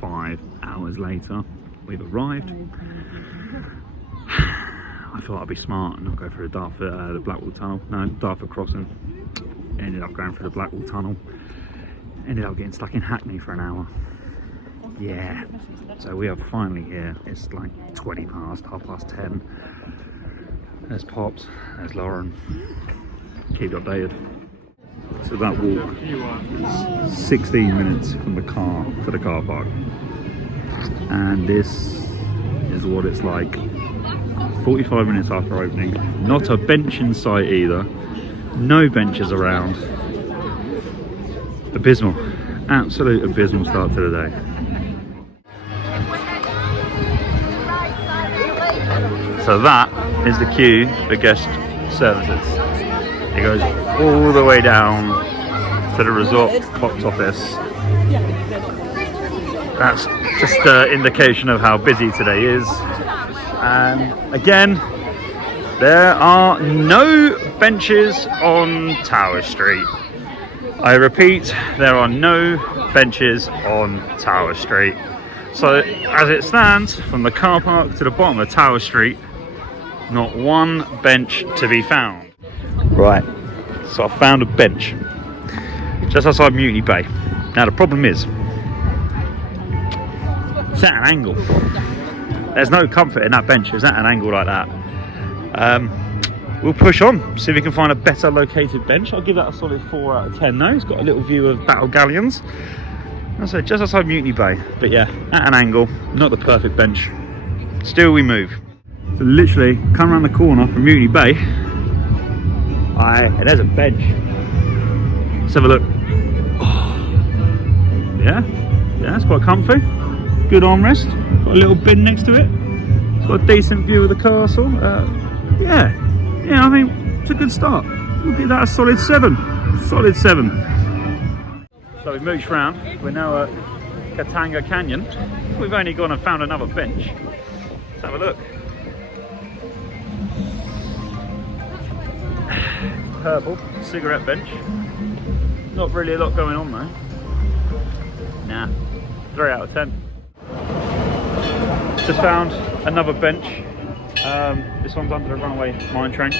5 hours later, we've arrived. I thought I'd be smart and not go through the Blackwall Tunnel. No, Dartford Crossing. Ended up going through the Blackwall Tunnel. Ended up getting stuck in Hackney for an hour. Yeah. So we are finally here. It's like 20 past, 10:30. There's Pops, there's Lauren. Keep you updated. So that walk is 16 minutes from the car to the car park. And this is what it's like 45 minutes after opening. Not a bench in sight either. No benches around. Abysmal. Absolute abysmal start to the day. So that is the queue for guest services. It goes all the way down to the resort box office. That's just an indication of how busy today is. And again, there are no benches on Tower Street. I repeat, there are no benches on Tower Street. So as it stands, from the car park to the bottom of Tower Street, not one bench to be found. Right, so I found a bench just outside Mutiny Bay. Now the problem is, it's at an angle. There's no comfort in that bench. It's at an angle like that. We'll push on, see if we can find a better located bench. I'll give that a solid 4 out of 10 though. It's got a little view of Battle Galleons. That's it, just outside Mutiny Bay. But yeah, at an angle, not the perfect bench. Still we move. So literally, come around the corner from Mutiny Bay. There's a bench. Let's have a look. Oh, yeah, it's quite comfy. Good armrest. Got a little bin next to it. It's got a decent view of the castle. Yeah, I mean, it's a good start. We'll give that a solid 7. Solid 7. So we moved around. We're now at Katanga Canyon. We've only gone and found another bench. Let's have a look. Purple cigarette bench. Not really a lot going on though. Nah, 3 out of 10. Just found another bench. This one's under the runaway mine train.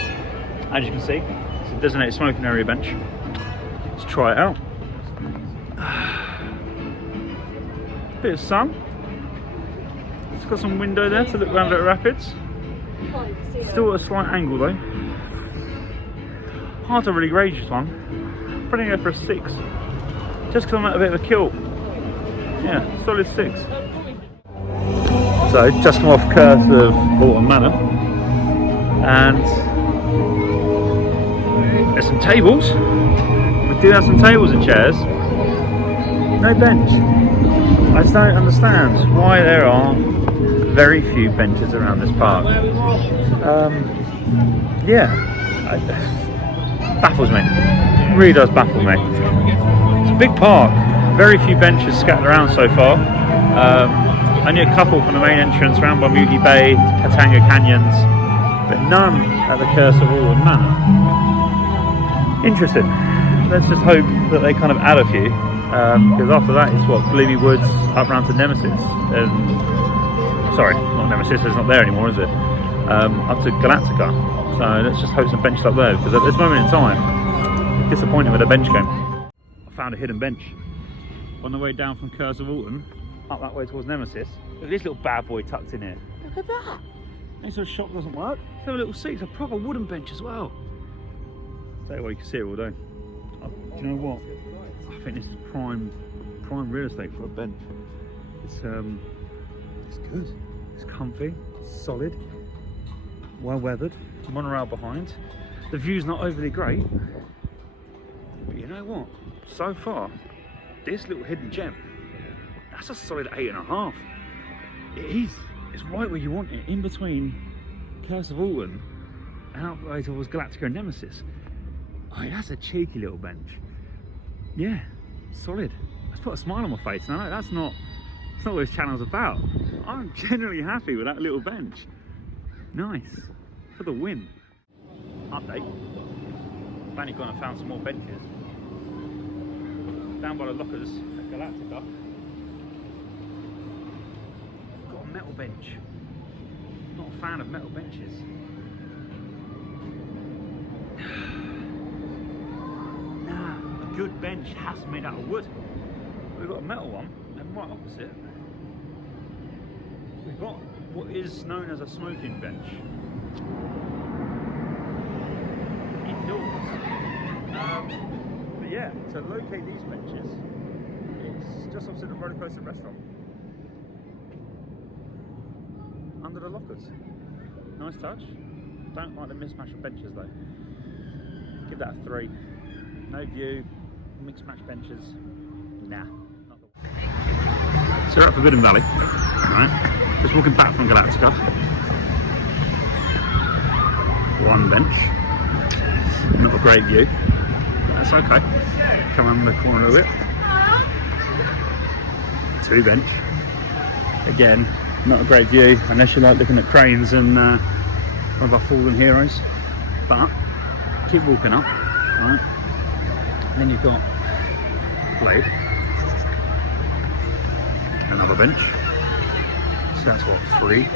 As you can see, it's a designated smoking area bench. Let's try it out. Bit of sun. It's got some window there to look around at the rapids. Still at a slight angle though. Hard to really gauge this one. Probably go for a 6. Just because I'm at a bit of a kilt. Yeah, solid 6. So just come off Curse of Alton Manor, and there's some tables. We do have some tables and chairs. No bench. I just don't understand why there are very few benches around this park. Baffles me. It really does baffle me. It's a big park. Very few benches scattered around so far. Only a couple from the main entrance around by Mutiny Bay, Katanga Canyons, but none at the Curse of Alton Manor. Interesting. Let's just hope that they kind of add a few, because after that it's what, Gloomy Woods up round to Nemesis. Sorry, not Nemesis, it's not there anymore, is it? Up to Galactica. So let's just hope some benches up there, because at this moment in time, I'm disappointed with the bench game. I found a hidden bench on the way down from Curse of Alton. Up that way towards Nemesis. Look at this little bad boy tucked in here. Look at that. Next to a shop doesn't work. Let's have a little seat. It's a proper wooden bench as well. Tell you what, you can see it all day. Do you know what? I think this is prime real estate for a bench. It's good. It's comfy. It's solid. Well weathered. Monorail behind. The view's not overly great. But you know what? So far, this little hidden gem, that's a solid 8.5. It is. It's right where you want it, in between Curse of Alton and out the way towards Galactica and Nemesis. Oh, that's a cheeky little bench. Yeah, solid. Let's put a smile on my face. And I know that's not what this channel's about. I'm generally happy with that little bench. Nice. For the win. Update. I've only gone and found some more benches. Down by the lockers at Galactica. metal bench. Not a fan of metal benches. Nah, a good bench has to be made out of wood. We've got a metal one, and right opposite, we've got what is known as a smoking bench. Indoors. But yeah, to locate these benches, it's just opposite the Rollercoaster restaurant. Under the lockers. Nice touch. Don't like the mismatch of benches though. Give that a 3. No view, mixed match benches. Nah. Not the one. So we're at Forbidden Valley. Right. Just walking back from Galactica. One bench. Not a great view. That's okay. Come around the corner a little bit. 2 bench. Again, not a great view unless you like looking at cranes and one of our fallen heroes. But keep walking up, right? And then you've got Blade. Another bench. So that's what, 3.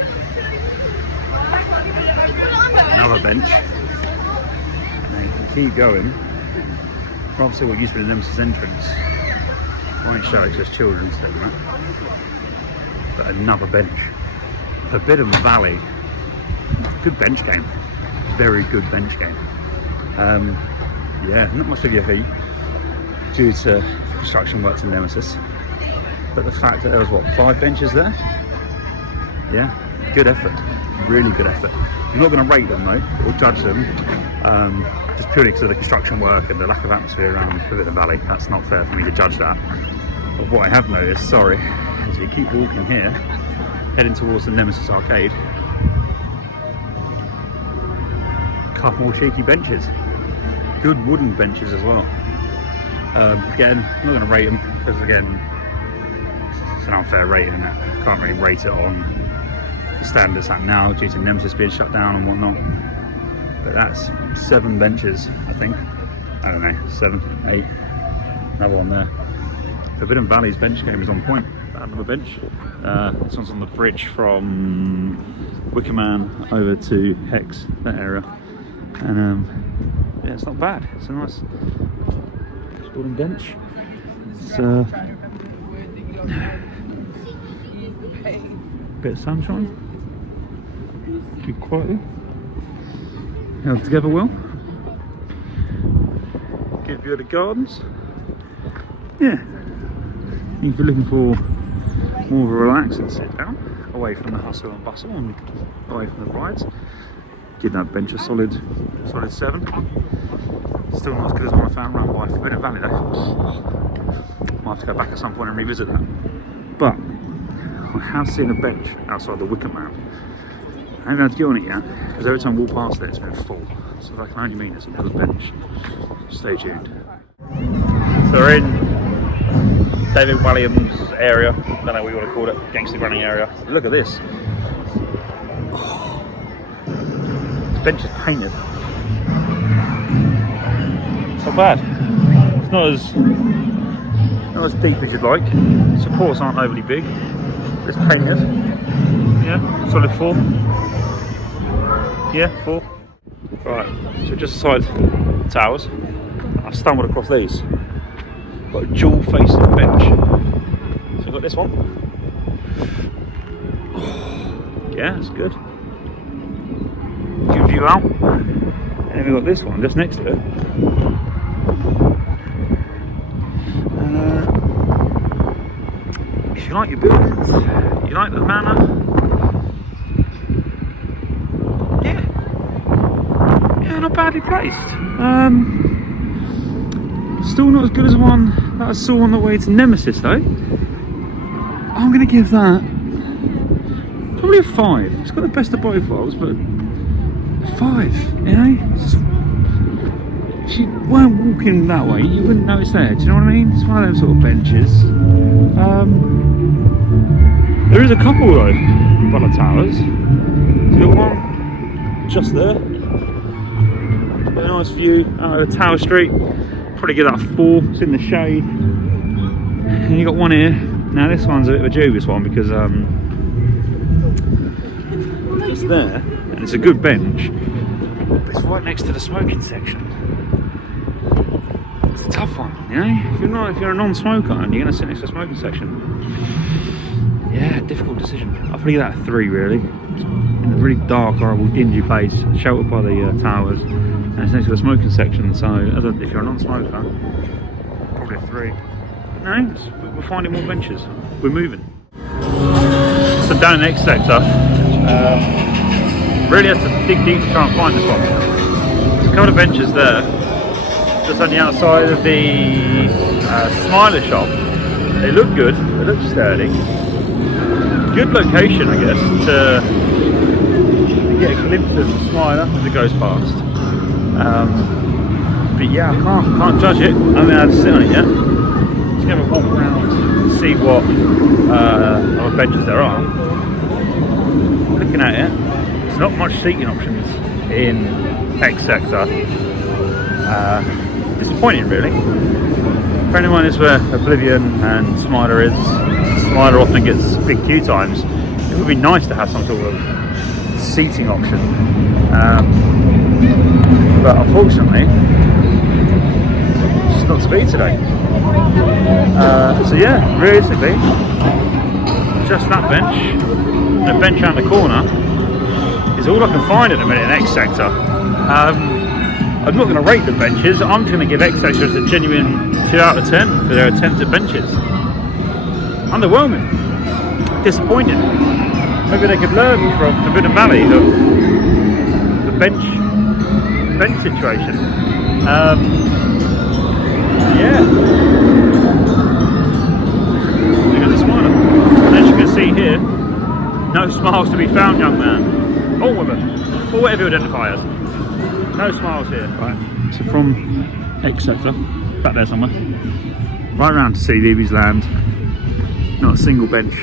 Another bench. And then you can keep going. We're obviously what used to be the Nemesis entrance. I won't show it, just children's thing, right? But another bench. Forbidden Valley. Good bench game. Very good bench game. Yeah, not much of your heat due to construction works in Nemesis. But the fact that there was what, 5 benches there? Yeah, good effort. Really good effort. I'm not going to rate them though, or judge them. Just purely because of the construction work and the lack of atmosphere around Forbidden Valley. That's not fair for me to judge that. But what I have noticed, sorry, as you keep walking here, heading towards the Nemesis arcade, a couple more cheeky benches. Good wooden benches as well. Again, I'm not going to rate them because again, it's an unfair rating and I can't really rate it on the standards at now due to Nemesis being shut down and whatnot. But that's 7 benches, I think. I don't know, 7, 8. Another one there. Forbidden Valley's bench game is on point. Another bench. This one's on the bridge from Wickerman over to Hex, that area. And yeah, it's not bad. It's a nice wooden bench. It's bit of sunshine. Keep quietly. Held together well. Good view of the gardens. Yeah. If you're looking for more of a relax and sit down, away from the hustle and bustle and away from the rides, give that bench a solid 7. Still not as good as one I found around by Forbidden Valley though. Might have to go back at some point and revisit that. But I have seen a bench outside the Wicker Man. I haven't had to get on it yet because every time we walk past it it's been full. So that can only mean it's a good bench. Stay tuned. So we're in David Williams area, I don't know what you want to call it, gangster running area. Look at this. Oh. This bench is painted. It's not bad. It's not as deep as you'd like. Supports aren't overly big. It's painted. Yeah, solid 4. Yeah, 4. Right, so just aside towers, I've stumbled across these. Got a dual facing bench. So we've got this one. Yeah, it's good. Good view out. And then we've got this one just next to it. If you like your buildings, you like the manor, yeah, not badly placed. Still not as good as one that I saw on the way to Nemesis though. I'm going to give that probably a 5. It's got the best of both worlds, but 5, you know? If you weren't walking that way, you wouldn't know it's there, do you know what I mean? It's one of those sort of benches. There is a couple though, by the towers. So you've got one just there. A nice view out of Tower Street. Probably give that a 4, it's in the shade. And you got one here. Now this one's a bit of a dubious one because it's there, and it's a good bench, but it's right next to the smoking section. It's a tough one, you know? If you're a non-smoker and you're going to sit next to the smoking section, yeah, difficult decision. I'll probably give that a 3, really. It's in a really dark, horrible, dingy place, sheltered by the towers, and it's next to the smoking section, so if you're a non-smoker, probably a 3. No, we're finding more benches. We're moving. So down in the X sector, really have to dig deep to try and find this one. There's a couple of benches there, just on the outside of the Smiler shop. They look good, they look sturdy. Good location, I guess, to get a glimpse of the Smiler as it goes past. But yeah, I can't judge it. I haven't had to sit on it yet. Just gonna walk around and see what other benches there are. Looking at it, there's not much seating options in X sector. Disappointing, really. For anyone is where Oblivion and Smiler is, Smiler often gets big queue times. It would be nice to have some sort of seating option, but unfortunately, it's not to be today. So yeah, realistically, just that bench, and a bench around the corner, is all I can find at the minute in X sector. I'm not going to rate the benches. I'm going to give X sector as a genuine 2 out of 10 for their attempt at benches. Underwhelming, disappointing. Maybe they could learn from Forbidden Valley of the bench situation. Yeah. Look at the Smiler. And as you can see here, no smiles to be found, young man. Or woman, or whatever you identify as. No smiles here. Right. So from X sector, back there somewhere, right round to CDB's land. Not a single bench.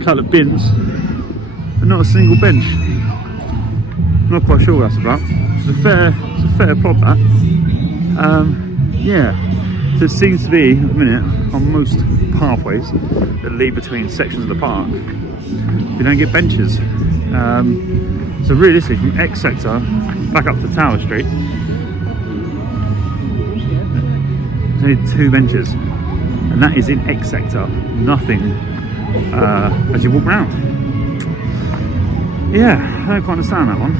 A couple of bins, but not a single bench. Not quite sure what that's about. It's a fair plot, that. Yeah. So it seems to be, at the minute, on most pathways that lead between sections of the park, we don't get benches. So realistically, from X sector back up to Tower Street, there's only 2 benches, and that is in X sector. Nothing as you walk around. Yeah, I don't quite understand that one.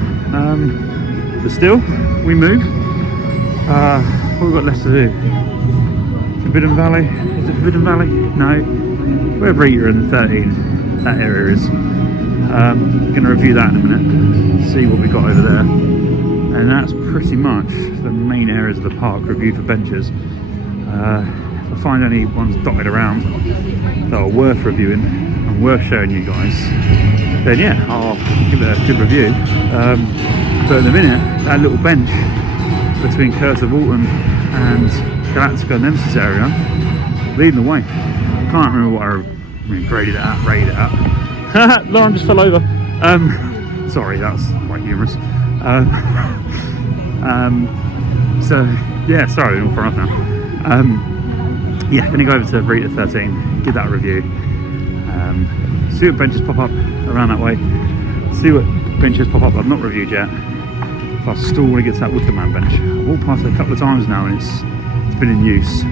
But still, we move. What have we got left to do? Forbidden Valley? Is it Forbidden Valley? No. Wherever you're in 13, that area is. I'm going to review that in a minute, see what we got over there. And that's pretty much the main areas of the park reviewed for benches. If I find any ones dotted around that are worth reviewing and worth showing you guys, then yeah, I'll give it a good review. But at the minute, that little bench between Curse of Alton and Galactica Nemesis area, leading the way. Can't remember what I rated it at. Lauren just fell over. Sorry, that's quite humorous. So yeah, sorry, we're all far off now. Yeah, gonna go over to Rita 13, give that a review. See what benches pop up around that way. See what benches pop up I've not reviewed yet. If I still want to get to that Wicker Man bench. I've walked past it a couple of times now, and it's been in use.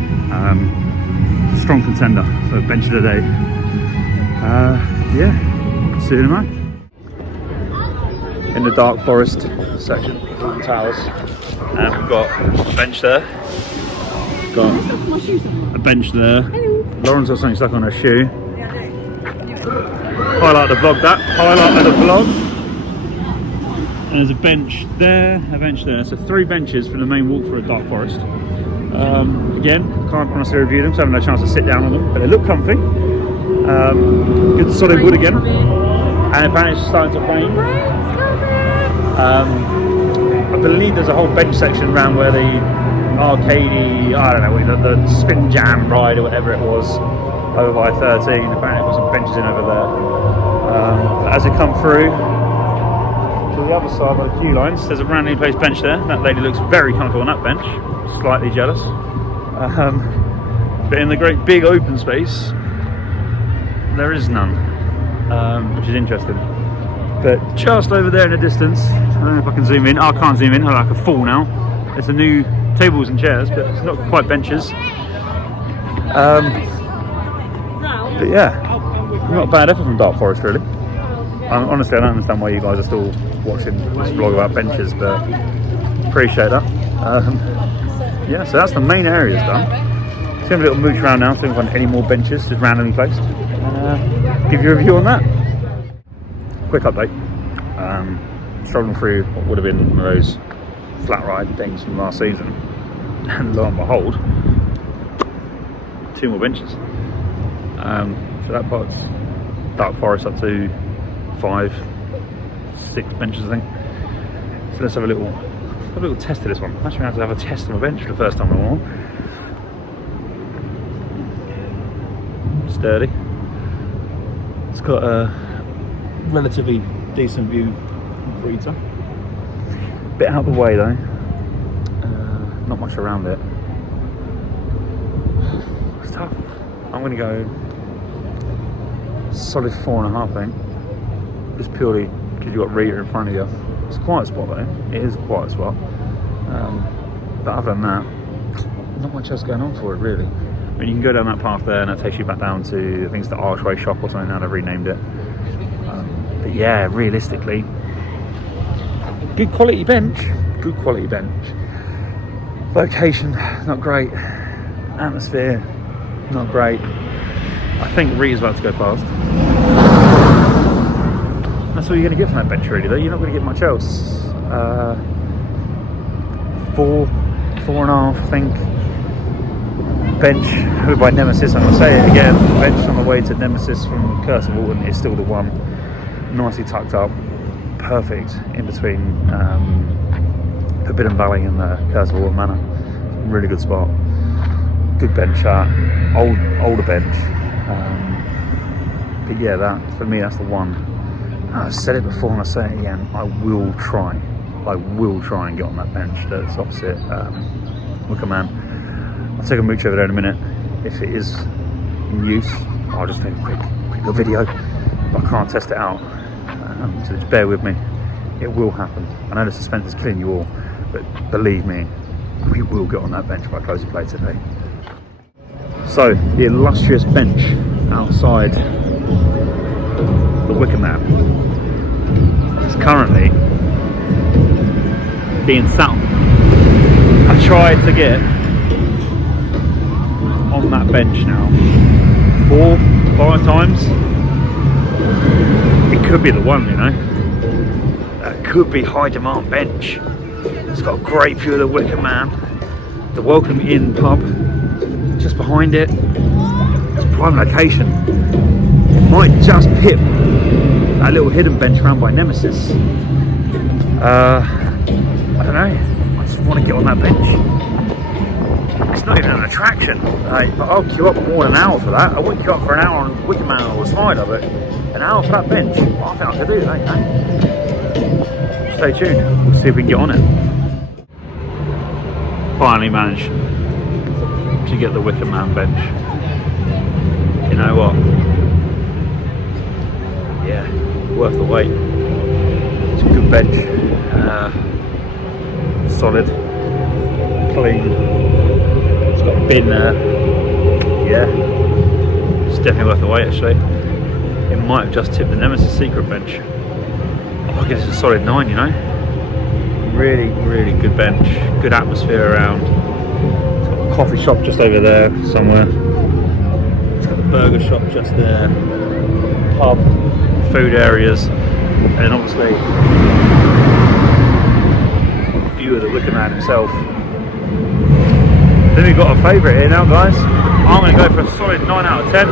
Strong contender for bench of the day. Yeah, see you in a moment. In the Dark Forest section, Alton Towers, and we've got a bench there. Got a bench there. Lauren's got something stuck on her shoe. Highlight the vlog, that. Highlight of the vlog. And there's a bench there, a bench there. So 3 benches for the main walk through Dark Forest. Again, can't honestly review them, so I haven't had a chance to sit down on them, but they look comfy. Good solid wood again. And apparently it's starting to rain. I believe there's a whole bench section around where the arcadey, I don't know, the spin jam ride or whatever it was, over by 13. Apparently I've got some benches in over there. As you come through to the other side of the queue lines, there's a randomly placed bench there. That lady looks very comfortable on that bench, slightly jealous. But in the great big open space, there is none, which is interesting. But just over there in the distance, I don't know if I can zoom in. Oh, I can't zoom in, I can fall now. There's a new tables and chairs, but it's not quite benches. But yeah, not a bad effort from Dark Forest really. Honestly, I don't understand why you guys are still watching this vlog about benches, but appreciate that. Yeah, so that's the main areas done. Just have a little mooch around now, see if we can find any more benches just randomly placed. Give you a review on that. Quick update. Strolling through what would have been one of those flat ride things from last season, and lo and behold, 2 more benches. So that part's Dark Forest up to 5, 6 benches, I think. So let's have a little test of this one. Actually, I had to have a test on a bench for the first time in a while. Sturdy. It's got a relatively decent view from Freezer. Bit out of the way though. Not much around it. It's tough. I'm going to go solid 4.5, I think. Just purely because you've got Rita in front of you. It's a quiet spot though. It is a quiet spot. But other than that, not much else going on for it really. I mean, you can go down that path there and that takes you back down to, I think it's the Archway Shop or something, now they've renamed it. But yeah, realistically, good quality bench. Good quality bench. Location, not great. Atmosphere, not great. I think Rita's about to go past. That's all you're going to get from that bench really though. You're not going to get much else. 4.5 I think. Bench over by Nemesis, I'm going to say it again, bench on the way to Nemesis from Curse of Alton is still the one. Nicely tucked up, perfect in between Forbidden Valley and the Curse of Alton Manor. Really good spot. Good bench chart, older bench. But yeah, that for me, that's the one. I've said it before and I'll say it again, I will try and get on that bench that's opposite Wicker Man. I'll take a mooch over there in a minute. If it is in use, I'll just take a quick little video, but I can't test it out, so just bear with me. It will happen. I know the suspense is killing you all, but believe me, we will get on that bench by close of play today. So, the illustrious bench outside the Wicker Man is currently being sat on. I tried to get on that bench now 4, 5 times. It could be the one, you know. That could be high demand bench. It's got a great view of the Wicker Man, the Welcome Inn pub just behind it. It's a prime location. It might just pip that little hidden bench around by Nemesis. I don't know. I just want to get on that bench. It's not even an attraction, but I'll queue up more than an hour for that. I wouldn't queue up for an hour on Wicker Man or the Slider, but an hour for that bench, well, I think I could do that, you know. Stay tuned, we'll see if we can get on it. Finally managed to get the Wicker Man bench. You know what? Yeah, worth the wait. It's a good bench. Solid, clean. It's got a bin there. Yeah, it's definitely worth the wait actually. It might have just tipped the Nemesis secret bench. Oh, I guess it's a solid 9, you know. Really, really good bench. Good atmosphere around. It's got a coffee shop just over there somewhere. It's got a burger shop just there. Pub, food areas, and obviously view of the Wicker Man himself. Then we've got a favourite here now, guys. I'm going to go for a solid 9 out of 10.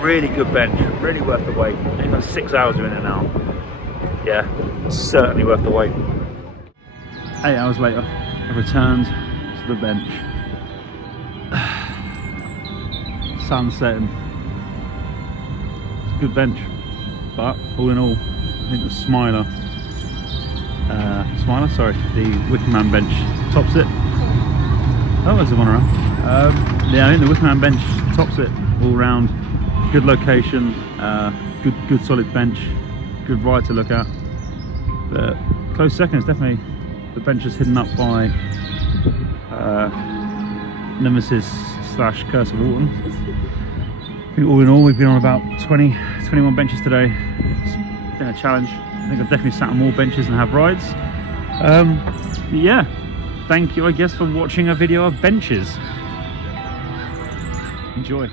Really good bench, really worth the wait. Even about 6 hours we're in it now. Yeah, certainly worth the wait. 8 hours later, I returned to the bench. Sun setting. It's a good bench, but all in all, I think the the Wicker Man bench tops it. Oh, there's the one around. Yeah, I think the Wicker Man bench tops it all round. Good location, good solid bench, good ride to look at. But close second is definitely the benches hidden up by Nemesis / Curse of Alton. I think all in all we've been on about 21 benches today. It's been a challenge. I think I've definitely sat on more benches and have rides. Yeah, thank you I guess for watching a video of benches. Enjoy.